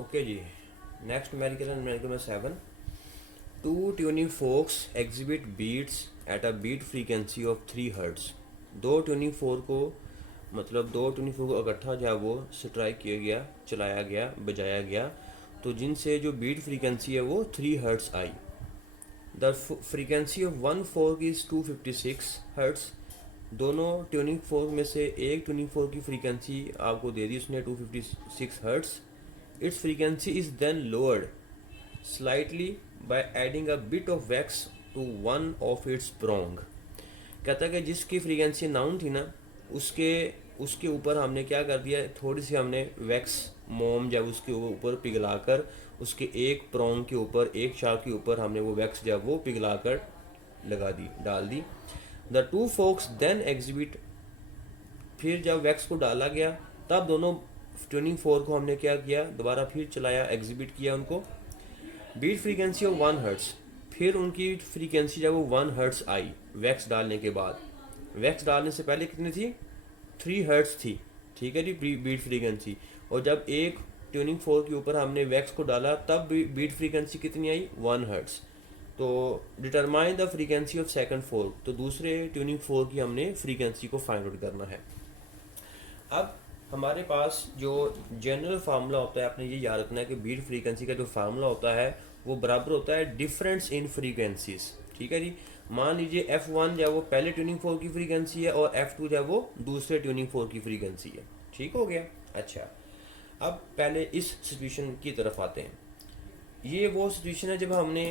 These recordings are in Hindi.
ओके जी, नेक्स्ट न्यूमेरिकल में 7। Two tuning forks exhibit beats at a beat frequency of 3 hertz. दो ट्यूनिंग फोर्क को दो ट्यूनिंग फोर्क को इकट्ठा जब वो स्ट्राइक किया गया, चलाया गया, बजाया गया, तो जिनसे जो बीट फ्रीक्वेंसी है वो 3 hertz I. The frequency of one fork is 256 hertz. दोनों ट्यूनिंग फोर्क में से एक ट्यूनिंग फोर्क की फ्रीक्वेंसी आपको दे दी उसने 256 hertz. Its frequency is then lowered slightly by adding a bit of wax to one of its prong. कहता है कि जिसकी फ्रीक्वेंसी नाउन थी ना, उसके उसके ऊपर हमने क्या कर दिया, थोड़ी सी हमने वैक्स मोम जब उसके ऊपर पिघलाकर उसके एक प्रोंग के ऊपर, एक शाख के ऊपर हमने वो वैक्स जब वो पिघलाकर लगा दी, डाल दी। The two folks then exhibit, फिर जब वैक्स को डाला गया तब दोनों ट्यूनिंग फोर्क को हमने क्या किया, दोबारा फिर चलाया, एग्जिबिट किया उनको। बीट फ्रीक्वेंसी ऑफ 1 हर्ट्ज, फिर उनकी फ्रीक्वेंसी जब वो 1 हर्ट्ज आई वैक्स डालने के बाद। वैक्स डालने से पहले कितनी थी, 3 हर्ट्ज थी, ठीक है जी, बीट फ्रीक्वेंसी। और जब एक ट्यूनिंग फोर्क के ऊपर हमने वैक्स को डाला तब बीट फ्रीक्वेंसी कितनी आई, 1 हर्ट्ज। तो determine the frequency of second fork, तो दूसरे ट्यूनिंग फोर्क की हमने फ्रीक्वेंसी को फाइंड आउट करना है। अब हमारे पास जो जनरल फार्मूला होता है, आपने ये याद रखना है कि बीट फ्रीक्वेंसी का जो फार्मूला होता है वो बराबर होता है डिफरेंस इन फ्रीक्वेंसीज, ठीक है जी। मान लीजिए F1 जो है वो पहले ट्यूनिंग फोर्क की फ्रीक्वेंसी है और F2 जो है वो दूसरे ट्यूनिंग फोर्क की फ्रीक्वेंसी है, ठीक हो गया। अच्छा, अब पहले इस सिचुएशन की तरफ आते हैं। ये वो सिचुएशन है जब हमने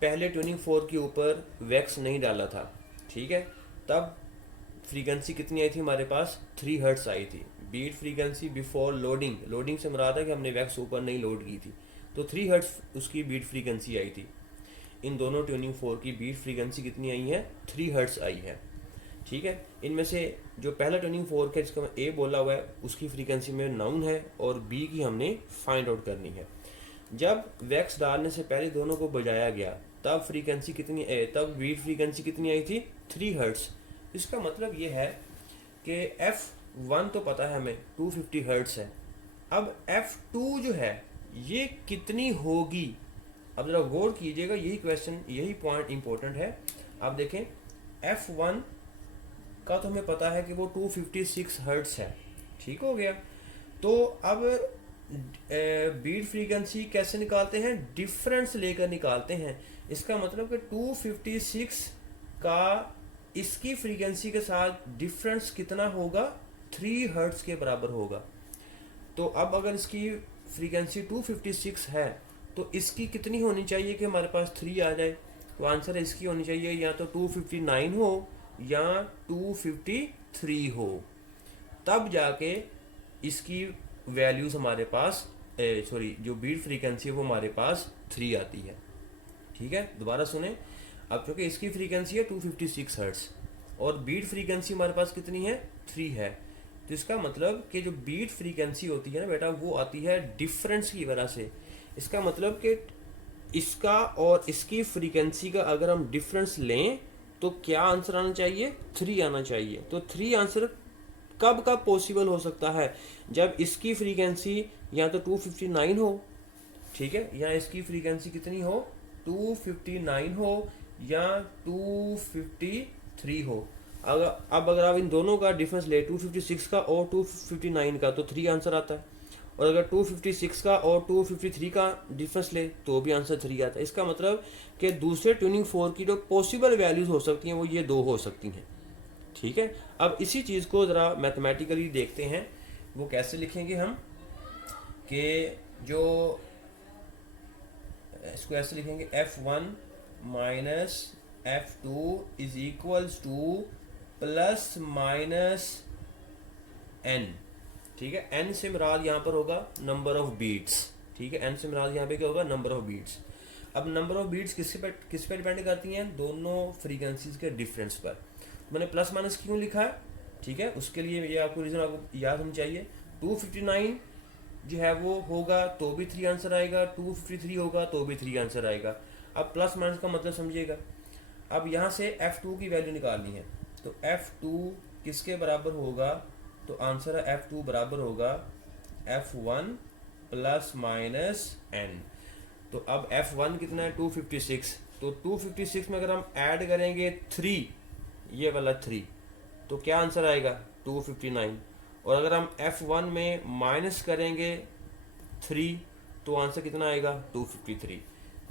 पहले ट्यूनिंग फोर्क के ऊपर वैक्स नहीं डाला था, ठीक है। तब फ्रीक्वेंसी कितनी आई थी हमारे पास, 3 हर्ट्ज आई थी। Beat frequency before loading, loading से मुराद है कि हमने वैक्स ऊपर नहीं लोड की थी, तो 3 हर्ट्ज उसकी बीट फ्रीक्वेंसी आई थी। इन दोनों ट्यूनिंग फोर्क की बीट फ्रीक्वेंसी कितनी आई है, 3 हर्ट्ज आई है, ठीक है। इनमें से जो पहला ट्यूनिंग फोर्क है जिसका ए बोला हुआ है उसकी फ्रीक्वेंसी में नाउन है और बी की हमने फाइंड आउट करनी है। जब वैक्स डालने से पहले दोनों को बजाया गया तब फ्रीक्वेंसी कितनी, तब बीट फ्रीक्वेंसी कितनी आई थी, 3 हर्ट्ज। इसका मतलब ये है कि F1 तो पता है हमें 250 हर्ट्ज है। अब F2 जो है ये कितनी होगी, अब जरा गौर कीजिएगा, यही क्वेश्चन, यही पॉइंट इंपॉर्टेंट है। आप देखें F1 का तो हमें पता है कि वो 256 हर्ट्ज है, ठीक हो गया। तो अब बीट फ्रीक्वेंसी कैसे निकालते हैं, डिफरेंस लेकर निकालते हैं। इसका मतलब कि 256 का इसकी फ्रीक्वेंसी के साथ डिफरेंस कितना होगा, 3 हर्ट्ज के बराबर होगा। तो अब अगर इसकी फ्रीक्वेंसी 256 है तो इसकी कितनी होनी चाहिए कि हमारे पास 3 आ जाए, तो आंसर इसकी होनी चाहिए या तो 259 हो या 253 हो, तब जाके इसकी वैल्यूज हमारे पास, जो बीट फ्रीक्वेंसी है वो हमारे पास 3 आती है, ठीक है। दोबारा सुने, अब क्योंकि इसकी फ्रीक्वेंसी है 256 हर्ट्ज और बीट फ्रीक्वेंसी हमारे पास कितनी है, 3 है, तो इसका मतलब कि जो बीट फ्रीक्वेंसी होती है ना बेटा वो आती है डिफरेंस की वजह से। इसका मतलब कि इसका और इसकी फ्रीक्वेंसी का अगर हम डिफरेंस लें तो क्या आंसर आना चाहिए, 3 आना चाहिए। तो 3 आंसर कब कब पॉसिबल हो सकता है, जब इसकी फ्रीक्वेंसी या तो 259 हो, ठीक है, या इसकी फ्रीक्वेंसी कितनी हो, 259 हो या 253 हो। अगर आप इन दोनों का डिफरेंस ले, 256 का और 259 का, तो 3 आंसर आता है। और अगर 256 का और 253 का डिफरेंस ले तो भी आंसर 3 आता है। इसका मतलब कि दूसरे ट्यूनिंग फोर्क की जो पॉसिबल वैल्यूज हो सकती हैं वो ये 2 हो सकती हैं, ठीक है। अब इसी चीज़ को ज़रा मैथमेटिकली देखते हैं, वो कैसे लिखेंगे हम, कि जो इसको ऐसे लिखेंगे F1 minus F2 is equals two plus minus n, ठीक है। n से मुराद यहाँ पर होगा नंबर ऑफ बीट्स, ठीक है। n से मुराद यहाँ पे क्या होगा, नंबर ऑफ बीट्स। अब नंबर ऑफ बीट्स किस पे डिपेंड करती हैं, दोनों फ्रीक्वेंसीज के डिफरेंस पर। मैंने प्लस माइनस क्यों लिखा है, ठीक है, उसके लिए ये आपको रीजन आपको याद होनी चाहिए। 259 जो है वो होगा तो भी 3 आंसर आएगा, 253 होगा तो भी 3 आंसर आएगा। अब प्लस माइनस का मतलब समझिएगा। अब यहाँ से F2 की वैल्यू निकालनी है, तो F2 किसके बराबर होगा, तो आंसर है F2 बराबर होगा F1 प्लस माइनस n। तो अब F1 कितना है 256, तो 256 में अगर हम ऐड करेंगे 3, ये वाला 3, तो क्या आंसर आएगा 259। और अगर हम F1 में माइनस करेंगे 3 तो आंसर कितना आएगा 253।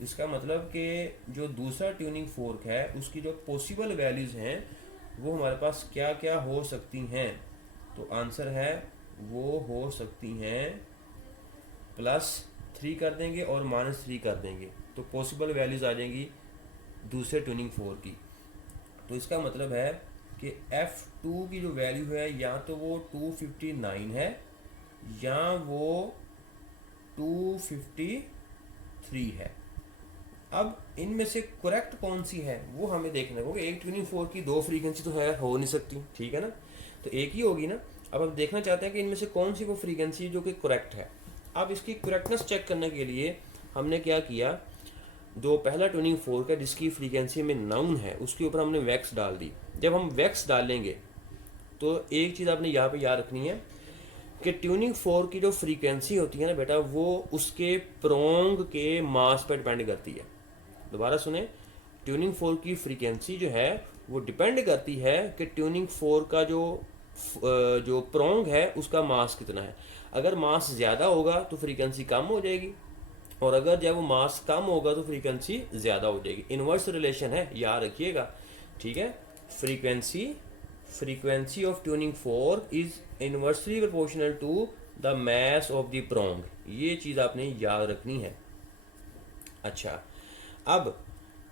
इसका मतलब कि जो दूसरा ट्यूनिंग फोर्क है उसकी जो पॉसिबल वैल्यूज़ हैं वो हमारे पास क्या क्या हो सकती हैं। तो आंसर है वो हो सकती हैं +3 कर देंगे और -3 कर देंगे, तो पॉसिबल वैल्यूज़ आ जाएंगी दूसरे ट्यूनिंग फोर्क की। तो इसका मतलब है कि F2 की जो वैल्यू है या तो वो 259 है या वो 253 है। अब इनमें से करेक्ट कौन सी है वो हमें देखना है, क्योंकि एक ट्यूनिंग फोर्क की दो फ्रीक्वेंसी तो है हो नहीं सकती, ठीक है ना, तो एक ही होगी ना। अब हम देखना चाहते हैं कि इनमें से कौन सी वो फ्रीक्वेंसी जो कि करेक्ट है। अब इसकी करेक्टनेस चेक करने के लिए हमने क्या किया, जो पहला ट्यूनिंग फोर्क है जिसकी फ्रीक्वेंसी में नाउन है उसके ऊपर हमने वैक्स डाल दी। जब हम वैक्स डालेंगे तो एक चीज़ आपने यहाँ पे याद रखनी है कि ट्यूनिंग फोर्क की जो फ्रीक्वेंसी होती है ना बेटा, वो उसके प्रोंग के मास पर डिपेंड करती है। दोबारा सुने, ट्यूनिंग फोर्क की फ्रीक्वेंसी जो है वो डिपेंड करती है कि ट्यूनिंग फोर्क का जो प्रोंग है उसका मास कितना है। अगर मास ज़्यादा होगा तो फ्रीक्वेंसी कम हो जाएगी, और अगर जब वो मास कम होगा तो फ्रीक्वेंसी ज़्यादा हो जाएगी। इनवर्स रिलेशन है, याद रखिएगा, ठीक है। Frequency of tuning fork is inversely proportional to the mass of the prong, ये चीज़ आपने याद रखनी है। अच्छा, अब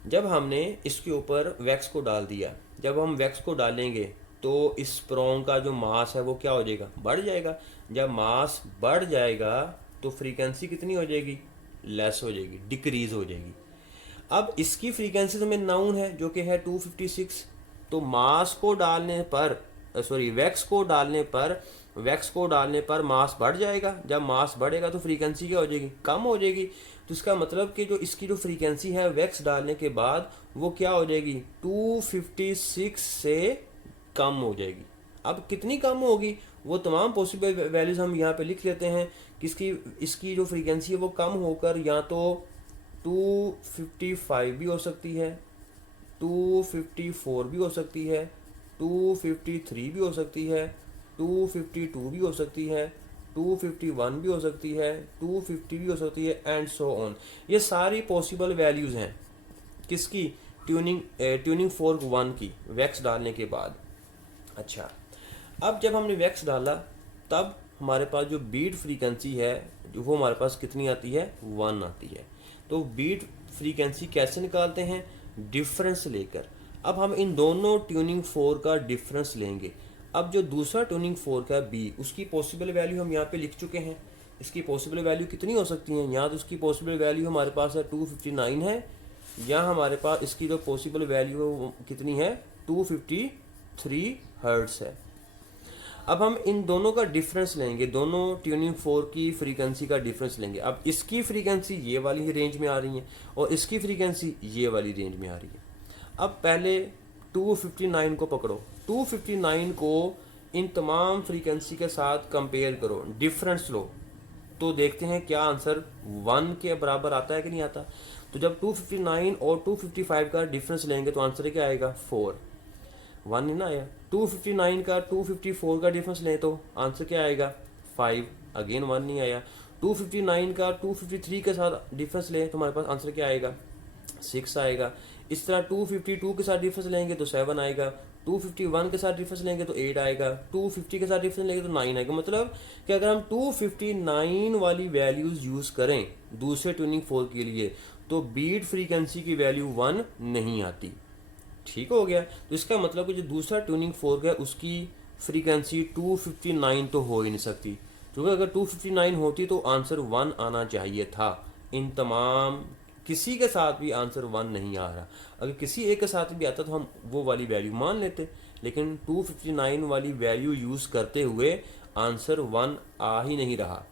जब हमने इसके ऊपर वैक्स को डाल दिया, जब हम वैक्स को डालेंगे तो इस प्रोंग का जो मास है वो क्या हो जाएगा, बढ़ जाएगा। जब मास बढ़ जाएगा तो फ्रीक्वेंसी कितनी हो जाएगी, लेस हो जाएगी, डिक्रीज हो जाएगी। अब इसकी फ्रीक्वेंसी तो में नाउन है जो कि है 256, तो मास को डालने पर वैक्स को डालने पर मास बढ़ जाएगा। जब मास बढ़ेगा तो फ्रीक्वेंसी क्या हो जाएगी, कम हो जाएगी। तो इसका मतलब कि जो इसकी जो फ्रीक्वेंसी है वैक्स डालने के बाद वो क्या हो जाएगी, 256 से कम हो जाएगी। अब कितनी कम होगी वो तमाम पॉसिबल वैल्यूज हम यहाँ पे लिख लेते हैं कि इसकी जो फ्रीक्वेंसी है वो कम होकर या तो 255 भी हो सकती है, 254 भी हो सकती है, 253 भी हो सकती है, 252 भी हो सकती है, 251 भी हो सकती है, 250 भी हो सकती है, एंड सो ऑन। ये सारी पॉसिबल वैल्यूज़ हैं किसकी, ट्यूनिंग फोर्क 1 की वैक्स डालने के बाद। अच्छा, अब जब हमने वैक्स डाला तब हमारे पास जो बीट फ्रीक्वेंसी है वो हमारे पास कितनी आती है, 1 आती है। तो बीट फ्रीक्वेंसी कैसे निकालते हैं, डिफरेंस लेकर। अब हम इन दोनों ट्यूनिंग फोर्क का डिफरेंस लेंगे। अब जो दूसरा ट्यूनिंग फोर्क है बी, उसकी पॉसिबल वैल्यू हम यहाँ पे लिख चुके हैं। इसकी पॉसिबल वैल्यू कितनी हो सकती है, यहाँ तो उसकी पॉसिबल वैल्यू हमारे पास है 259 है, या हमारे पास इसकी जो पॉसिबल वैल्यू है वो कितनी है, 253 हर्ट्स है। अब हम इन दोनों का डिफरेंस लेंगे, दोनों ट्यूनिंग फोर्क की फ्रीक्वेंसी का डिफरेंस लेंगे। अब इसकी फ्रीक्वेंसी ये वाली रेंज में आ रही है और इसकी फ्रीक्वेंसी ये वाली रेंज में आ रही है। अब पहले 259 को पकड़ो, 259 को इन तमाम फ्रीक्वेंसी के साथ कंपेयर करो, डिफरेंस लो, तो देखते हैं क्या आंसर 1 के बराबर आता है कि नहीं आता। तो जब 259 और 255 का डिफरेंस लेंगे तो आंसर क्या आएगा, 4। 1 नहीं ना आया। 259 का 254 का डिफरेंस लें तो आंसर क्या आएगा, 5, अगेन 1 नहीं आया। 259 का 253 के साथ डिफरेंस लें तो हमारे पास आंसर क्या आएगा, 6 आएगा। इस तरह 252 के साथ डिफरेंस लेंगे तो 7 आएगा, 251 के साथ डिफरेंस लेंगे तो 8 आएगा, 250 के साथ डिफरेंस लेंगे तो 9 आएगा। मतलब कि अगर हम 259 वाली वैल्यूज यूज करें दूसरे ट्यूनिंग फोर्क के लिए तो बीट फ्रीक्वेंसी की वैल्यू 1 नहीं आती। ठीक हो गया। तो इसका मतलब कि जो दूसरा ट्यूनिंग फोर्क है उसकी फ्रीक्वेंसी 259 तो हो ही नहीं सकती, क्योंकि अगर 259 होती तो आंसर 1 आना चाहिए था। इन तमाम किसी के साथ भी आंसर 1 नहीं आ रहा। अगर किसी एक के साथ भी आता तो हम वो वाली वैल्यू मान लेते, लेकिन 259 वाली वैल्यू यूज़ करते हुए आंसर 1 आ ही नहीं रहा।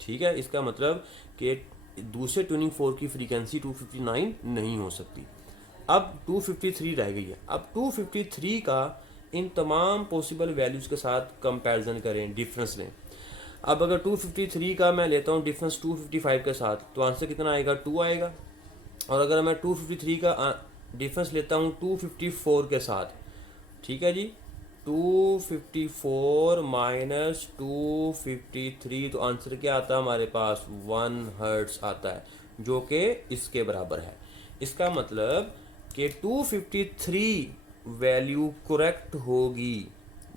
ठीक है, इसका मतलब कि दूसरे ट्यूनिंग फोर्क की फ्रीक्वेंसी 259 नहीं हो सकती। अब 253 रह गई है। अब 253 का इन तमाम पॉसिबल वैल्यूज़ के साथ कंपैरिजन करें, डिफरेंस लें। अब अगर 253 का मैं लेता हूँ डिफरेंस 255 के साथ, तो आंसर कितना आएगा, 2 आएगा। और अगर मैं 253 का डिफरेंस लेता हूँ 254 के साथ, ठीक है जी, 254 माइनस 253, तो आंसर क्या आता है हमारे पास, 1 हर्ट्स आता है, जो कि इसके बराबर है। इसका मतलब कि 253 वैल्यू करेक्ट होगी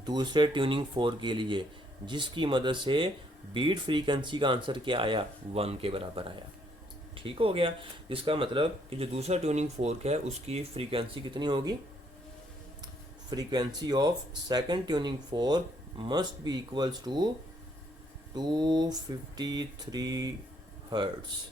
दूसरे ट्यूनिंग फोर्क के लिए, जिसकी मदद से बीट फ्रीक्वेंसी का आंसर क्या आया, 1 के बराबर आया। ठीक हो गया। इसका मतलब कि जो दूसरा ट्यूनिंग फोर्क है उसकी फ्रीक्वेंसी कितनी होगी, frequency of second tuning fork must be equals to 253 hertz।